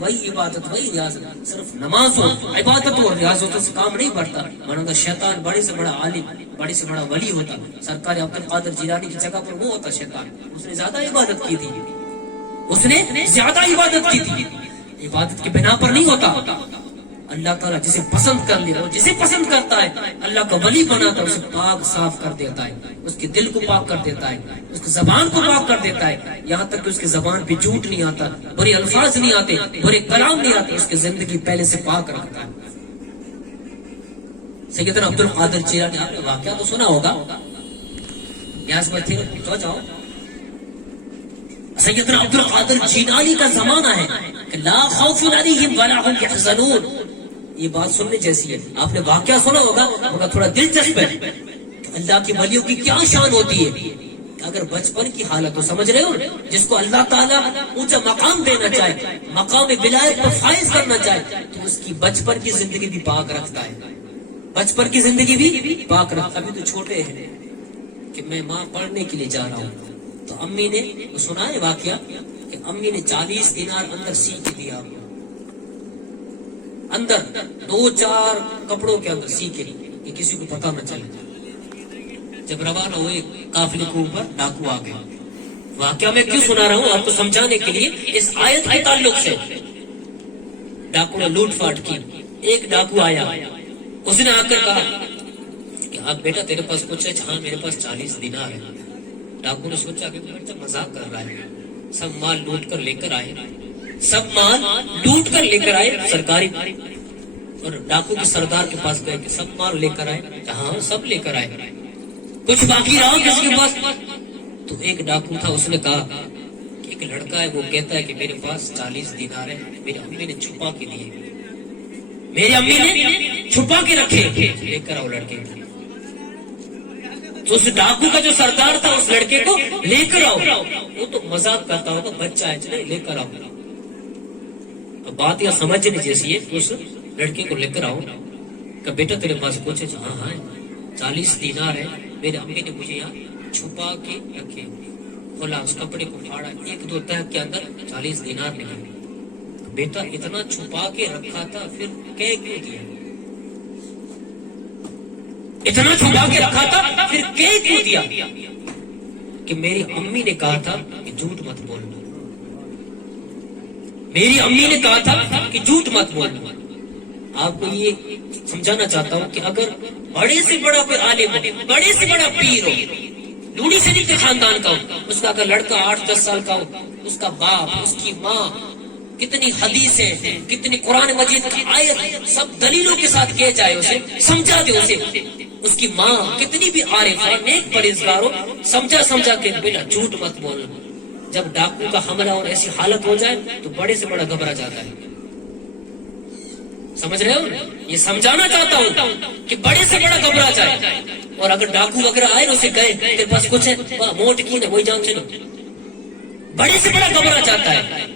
وہی عبادت، وہی ریاضت، صرف نماز ہو، عبادت ہو، ریاضتوں سے کام نہیں بڑھتا. ورنہ شیطان بڑے سے بڑا عالم، بڑے سے بڑا ولی ہوتا. سرکار عبد القادر جیلانی کی جگہ پر وہ ہوتا شیطان، اس نے زیادہ عبادت کی تھی، اس نے زیادہ عبادت کی تھی. عبادت کی بنا پر نہیں ہوتا. اللہ تعالیٰ جسے پسند کر لے، اور جسے پسند کرتا ہے اللہ کا ولی بناتا ہے، اسے پاک صاف کر دیتا ہے، اس کے دل کو پاک کر دیتا ہے، اس کی زبان کو پاک کر دیتا ہے، یہاں تک کہ اس کی زبان پہ جھوٹ نہیں آتا، برے الفاظ نہیں آتے، برے کلام نہیں آتے، اس کی زندگی پہلے سے پاک رکھتا ہے. سیدنا عبد القادر جیلانی، آپ نے واقعہ تو سنا ہوگا، یاس میں تھے تو جاؤ. سیدنا عبد القادر جیلانی کا زمانہ ہے کہ لا خوف علیہم ولا هم يحزنون. یہ بات سننے جیسی ہے. آپ نے واقعہ سنا ہوگا مگر تھوڑا دلچسپ ہے کہ اللہ کے ولیوں کی کیا شان ہوتی ہے. اگر بچپن کی حالت تو سمجھ رہے ہو، جس کو اللہ تعالیٰ اونچا مقام دینا چاہے، مقام ولایت پر فائز کرنا چاہے، تو اس کی بچپن کی زندگی بھی پاک رکھتا ہے، بچپن کی زندگی بھی پاک رکھتا. ابھی تو چھوٹے ہیں کہ میں ماں پڑھنے کے لیے جا رہا ہوں، تو امی نے سنا ہے واقعہ کہ امی نے 40 دینار اندر سی کے دیا، اندر 2-4 کپڑوں کے اندر سی کے لیے کہ کسی کو پتہ نہ چلے. جب روانہ ہوئے قافلے کے اوپر ڈاکو آ گئے. واقعہ میں کیوں سنا رہا ہوں؟ آپ کو سمجھانے کے لیے، اس آیت کے تعلق سے. ڈاکو نے لوٹ پاٹ کی. ایک ڈاکو آیا، اس نے آ کر کہا کہ اب بیٹا تیرے پاس کچھ ہے؟ ہاں میرے پاس 40 دینار ہے. ڈاکو نے سوچا کہ بیٹا مذاق کر رہا ہے، سب مال لوٹ کر لے کر آئے، سب مال لوٹ کر لے کر آئے سرکاری. اور ڈاکو کے سردار کے پاس گئے کہ سب مال لے کر آئے؟ ہاں سب لے کر آئے. کچھ باقی رہا کسی کے پاس؟ تو ایک ڈاکو تھا، اس نے کہا کہ ایک لڑکا ہے وہ کہتا ہے کہ میرے پاس 40 دینار ہے، میری امی نے چھپا کے دیے، میری امی نے چھپا کے رکھے، لے کر آؤ لڑکے. تو اس ڈاکو کا جو سردار تھا اس لڑکے کو لے کر آؤ. وہ تو مذاق کرتا ہوگا، بچہ ہے چلے لے کر آؤ. اب بات یہ سمجھنے جیسی ہے. اس لڑکے کو لے کر آؤ کہ بیٹا تیرے پاس کچھ ہے؟ ہاں ہاں 40 دینار ہے، میرے امی نے مجھے یہاں چھپا کے رکھے. کھولا اس کپڑے کو، پھاڑا، 1-2 تہ کے اندر 40 دینار نکلے. بیٹا اتنا چھپا کے رکھا تھا پھر کہہ کیوں دیا؟ اتنا چھپا کے رکھا تھا پھر کہہ کیوں دیا؟ کہ میری امی نے کہا تھا کہ جھوٹ مت بولنا، میری امی نے کہا تھا کہ جھوٹ مت بولنا. آپ کو یہ سمجھانا چاہتا ہوں کہ اگر بڑے سے بڑا کوئی عالم ہو، بڑے سے بڑا پیر ہو، لوڑی سے نہیں کے خاندان کا ہو، اس کا اگر لڑکا 8-10 سال کا ہو، اس کا باپ، اس کی ماں، کتنی حدیثیں، کتنی قرآن مجید کی آیت سب دلیلوں کے ساتھ کہے جائے، اسے سمجھا دے. اسے اس کی ماں کتنی بھی عارفہ نیک پرہیزگار ہو، سمجھا کہ بیٹا جھوٹ مت بولنا. جب ڈاکو کا حملہ اور ایسی حالت ہو جائے تو بڑے سے بڑا گھبرا جاتا ہے. سمجھ رہے ہو؟ یہ سمجھانا چاہتا ہوں کہ بڑے سے بڑا گھبرا جائے. اور اگر ڈاکو وغیرہ آئے اسے کہے تیرے پاس کچھ ہے، موٹ کی نا وہی جان چلو، بڑے سے بڑا گھبرا جاتا ہے.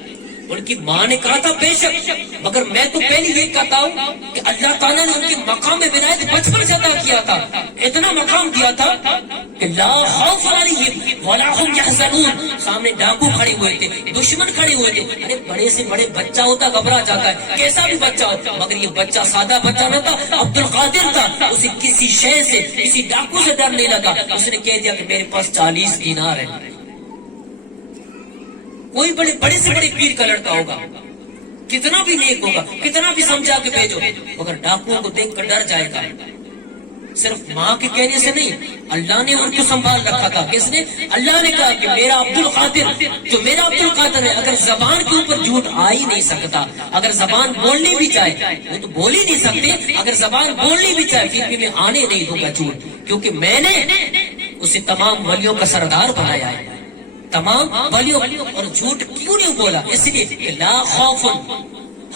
ان کی ماں نے کہا تھا بے شک، مگر میں تو پہلے یہ کہتا ہوں کہ اللہ تعالیٰ نے ان کے مقام ولایت بچپن سے عطا کیا تھا، اتنا مقام دیا تھا کہ لا خوف علیہم ولا هم یحزنون. سامنے ڈاکو کھڑے ہوئے تھے، دشمن کھڑے ہوئے تھے، ارے بڑے سے بڑے بچہ ہوتا گھبرا جاتا ہے، کیسا بھی بچہ ہو، مگر یہ بچہ سادہ بچہ نہ تھا، عبد القادر تھا. اسے کسی شے سے، کسی ڈاکو سے ڈر نہیں لگا. اس نے کہہ دیا کہ میرے پاس 40 دینار ہے. کوئی بڑے سے بڑے پیر کا لڑکا ہوگا، کتنا بھی نیک ہوگا، کتنا بھی سمجھا کے بھیجو، مگر ڈاکوؤں کو دیکھ کر ڈر جائے گا. صرف ماں کے کہنے سے نہیں، اللہ نے ان کو سنبھال رکھا تھا. کس نے؟ اللہ نے کہا کہ میرا عبد القادر، جو میرا عبد القادر ہے، اگر زبان کے اوپر جھوٹ آ ہی نہیں سکتا، اگر زبان بولنی بھی چاہے، وہ تو بول ہی نہیں سکتے، اگر زبان بولنی بھی چاہے پھر بھی میں آنے نہیں دوں گا جھوٹ، کیونکہ میں نے اسے تمام ولیوں کا سردار بنایا ہے، تمام ولیوں. اور جھوٹ کیوں نہیں بولا؟ اس لیے کہ لا خوف.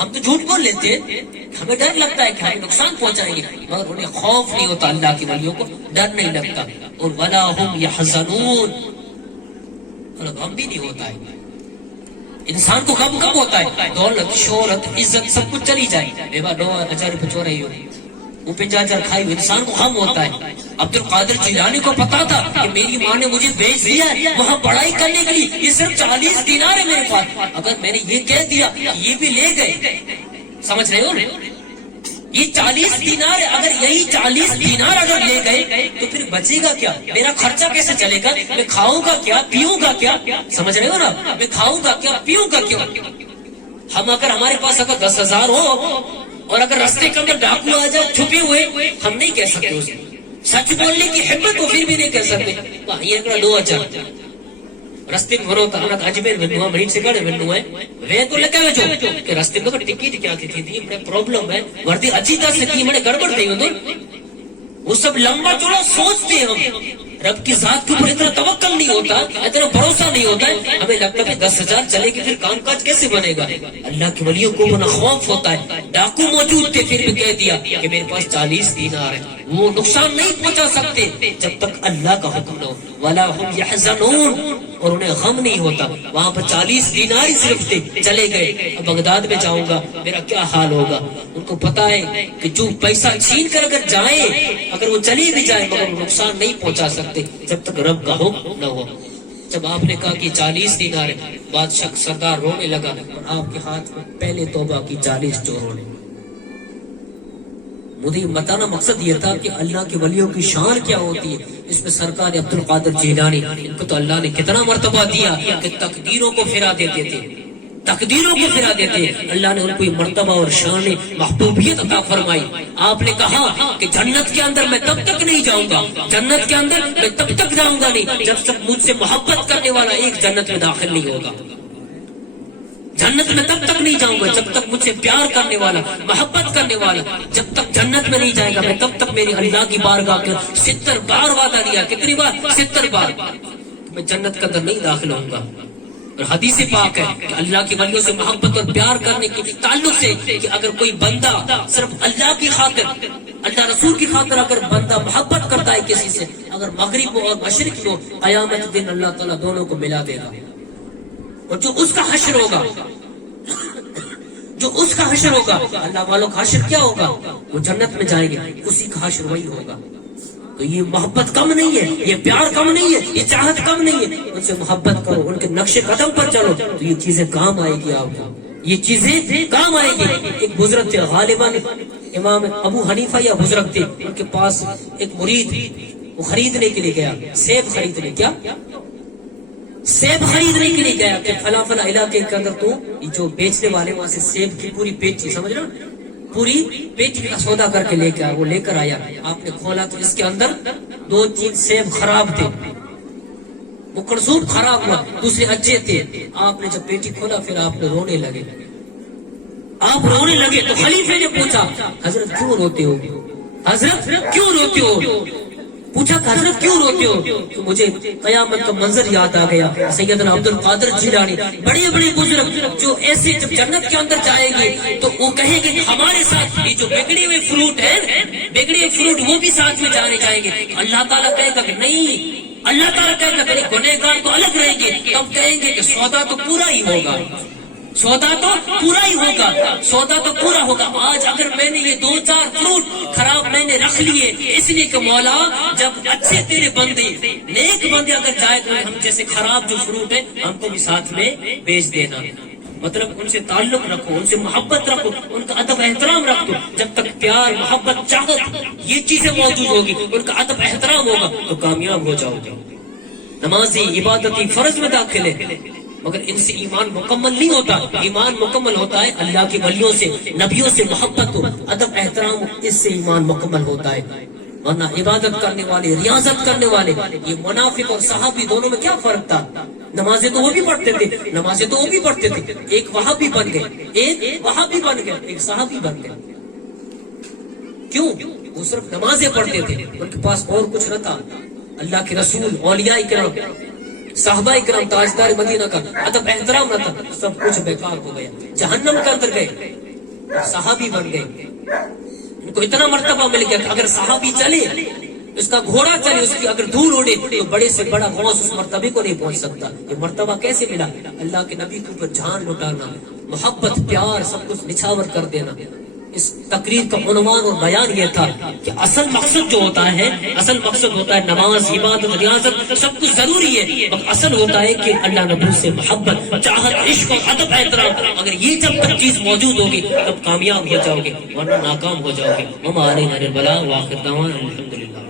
ہم تو جھوٹ بول لیتے ہیں، ہمیں ڈر لگتا ہے کہ ہمیں نقصان پہنچائیں گے، مگر انہیں خوف نہیں ہوتا، اللہ کے ولیوں کو ڈر نہیں لگتا. اور ولا هم یحزنون، اور غم بھی نہیں ہوتا ہے. انسان کو غم کب ہوتا ہے؟ دولت، شہرت، عزت سب کچھ چلی جائے، بے بار اچارے پچو رہی ہو، وہ پہ جا جا کھائی ہوئی، انسان کو غم ہوتا ہے. عبد القادر جیلانی کو پتا تھا کہ میری ماں نے مجھے بھیج دیا ہے وہاں پڑھائی کرنے کے لیے، یہ صرف 40 دینار ہے میرے پاس، اگر میں نے یہ کہہ دیا یہ بھی لے گئے. سمجھ رہے ہو؟ یہ 40 دینار ہے، اگر یہی 40 دینار اگر لے گئے تو پھر بچے گا کیا؟ میرا خرچہ کیسے چلے گا؟ میں کھاؤں گا کیا، پیوں گا کیا؟ سمجھ رہے ہو نا؟ میں کھاؤں گا کیا، پیوں گا کیوں؟ ہم اگر ہمارے پاس اگر 10,000 ہو اور اگر راستے کے اندر ڈاکو آ جائے چھپے ہوئے، ہم نہیں کہہ سکتے اسے سچ بولنے کی ہمت، وہ پھر بھی نہیں کہہ سکتے. یہ لو اچھا راستے میں بھرو تھا اجمیر بنوا مرین سے کڑے بنوا ہے وہ تو لگا وجو کہ راستے میں ٹکٹ کیا تھی بڑے پرابلم ہے وردی اچھی طرح سے تھی بڑے گڑبڑ تھی وہ سب لمبا چوڑا سوچتے ہیں. ہم رب کی ذات کے اوپر اتنا توکل نہیں ہوتا، اتنا بھروسہ نہیں ہوتا ہے، ہمیں لگتا ہے 10,000 چلے گی پھر کام کاج کیسے بنے گا. اللہ کے ولیوں کو بنا خوف ہوتا ہے. ڈاکو موجود تھے پھر بھی کہہ دیا کہ میرے پاس 40 دینار ہے، وہ نقصان نہیں پہنچا سکتے جب تک اللہ کا حکم نہ ہو. ولا هم یحزنون، اور انہیں غم نہیں ہوتا. وہاں پر 40 دینار ہی صرف تھے، چلے گئے. اب بغداد میں جاؤں گا میرا کیا حال ہوگا. ان کو پتا ہے کہ جو پیسہ چھین کر اگر جائیں، اگر وہ چلی بھی جائے مگر نقصان نہیں پہنچا سکتے جب تک رب کا حکم نہ ہو. جب آپ نے کہا کہ 40 دینار ہے، بادشاہ سردار رونے لگا اور آپ کے ہاتھ میں پہلے توبہ کی 40 چوروں نے. مجھے بتانا مقصد یہ تھا کہ اللہ کے ولیوں کی شان کیا ہوتی ہے. اس میں سرکار عبد القادر جیلانی، ان کو تو اللہ نے کتنا مرتبہ دیا کہ تقدیروں کو پھرا دیتے تھے، تقدیروں کو پھرا دیتے. اللہ نے ان کو یہ مرتبہ اور شان محبوبیت عطا فرمائی. آپ نے کہا کہ جنت کے اندر میں تب تک نہیں جاؤں گا، جنت کے اندر میں تب تک جاؤں گا نہیں جب تک مجھ سے محبت کرنے والا ایک جنت میں داخل نہیں ہوگا. جنت میں تب تک نہیں جاؤں گا جب تک مجھ سے پیار کرنے والا، محبت کرنے والا جب تک جنت میں نہیں جائے گا، میں تب تک میری اللہ کی بارگاہ کے 70 بار وعدہ دیا. کتنی بار؟ 70 بار. میں جنت کے اندر نہیں داخل ہوں گا. اور حدیث پاک ہے کہ اللہ کے ولیوں سے محبت اور پیار کرنے کے تعلق سے کہ اگر کوئی بندہ صرف اللہ کی خاطر، اللہ رسول کی خاطر اگر بندہ محبت کرتا ہے کسی سے، اگر مغرب اور مشرق کو، قیامت دن اللہ تعالیٰ دونوں کو ملا دے گا. اور جو اس کا حشر ہوگا، جو اس کا حشر ہوگا، اللہ والوں کا حشر کیا ہوگا؟ وہ جنت میں جائیں گے، اسی کا حشر وہی ہوگا. تو یہ محبت کم نہیں ہے، یہ پیار کم نہیں ہے، یہ چاہت کم نہیں ہے. ان سے محبت کرو، ان کے نقش قدم پر چلو تو یہ چیزیں کام آئے گی. آپ کو یہ چیزیں کام آئے گی. ایک بزرگ تھے غالباً امام ابو حنیفہ یا بزرگ تھے، ان کے پاس ایک مرید وہ خریدنے کے لیے گیا، سیب خریدنے. کیا؟ سیب خریدنے کے لیے گیا کہ فلاں فلاں علاقے کے اندر تو جو بیچنے والے وہاں سے سیب کی پوری پیٹی، سمجھ رہے ہو، پوری پیٹی کا سودا کر کے لے کے آیا. وہ لے کر آیا، آپ نے کھولا تو اس کے اندر 2-3 سیب خراب تھے، وہ کرسوب خراب ہوا، دوسرے اچھے تھے. آپ نے جب پیٹی کھولا پھر آپ نے رونے لگے. آپ رونے لگے تو خلیفے نے پوچھا حضرت کیوں روتے ہو؟ حضرت کیوں روتے ہو؟ پوچھا کہ حضرت کیوں روتے ہو؟ تو مجھے قیامت کا منظر یاد آ گیا. سیدنا عبد القادر جیلانی بڑے بڑے بزرگ جو ایسے جب جنت کے اندر جائیں گے تو وہ کہیں گے ہمارے ساتھ یہ جو بگڑے ہوئے فروٹ ہیں، بگڑے ہوئے فروٹ وہ بھی ساتھ میں جانے جائیں گے. اللہ تعالیٰ کہے گا کہ نہیں، اللہ تعالیٰ کہے گا کہ گنہگار تو الگ رہیں گے. تب کہیں گے کہ سودا تو پورا ہی ہوگا، سودا تو پورا ہی ہوگا، سودا تو پورا ہوگا۔ آج اگر میں نے یہ 2-4 فروٹ خراب میں نے رکھ لیے، اس لیے کہ مولا جب اچھے تیرے بندے نیک بندے اگر جائے تو ہم جیسے خراب جو فروٹ ہے ہم کو بھی ساتھ میں بیچ دینا۔ مطلب ان سے تعلق رکھو، ان سے محبت رکھو، ان کا ادب احترام رکھو۔ جب تک پیار، محبت، چاہت یہ چیزیں موجود ہوگی، ان کا ادب احترام ہوگا تو کامیاب ہو جاؤ گے۔ نمازی عبادتی فرض میں داخل ہے، مگر ان سے ایمان مکمل نہیں ہوتا۔ ایمان مکمل ہوتا ہے اللہ کے ولیوں سے، نبیوں سے محبت ہو، ادب احترام، اس سے ایمان مکمل ہوتا ہے۔ ورنہ عبادت کرنے والے، ریاضت کرنے والے، یہ منافق اور صحابی دونوں میں کیا فرق تھا؟ نمازیں تو وہ بھی پڑھتے تھے، نمازیں تو وہ بھی پڑھتے تھے، ایک وہابی بن گئے، ایک وہابی بن گئے، ایک صحابی بن گئے۔ کیوں؟ وہ صرف نمازیں پڑھتے تھے، ان کے پاس اور کچھ نہ تھا۔ اللہ کے رسول، اولیاء کرام، صحابہ کرام، تاجدار مدینہ کا ادب احترام نہ تھا، سب کچھ بیکار ہو گیا، جہنم کے اندر گئے، صحابی بن گئے۔ ان کو اتنا مرتبہ مل گیا کہ اگر صحابی چلے، اس کا گھوڑا چلے، اس کی اگر دھول اڑے تو بڑے سے بڑا غوث اس مرتبے کو نہیں پہنچ سکتا۔ یہ مرتبہ کیسے ملا؟ اللہ کے نبی کے اوپر جان لٹانا، محبت، پیار، سب کچھ نچھاور کر دینا۔ اس تقریر کا عنوان اور بیان یہ تھا کہ اصل مقصد جو ہوتا ہے، اصل مقصد ہوتا ہے نماز، عبادت، ریاضت، سب کچھ ضروری ہے، مگر اصل ہوتا ہے کہ اللہ نبی سے محبت، چاہت، عشق اور ادب احترام۔ اگر یہ جب تک چیز موجود ہوگی تب کامیاب ہو جاؤ گے، ورنہ ناکام ہو جاؤ گے۔ ہمارے البلاغ، وآخر دعوانا الحمدللہ۔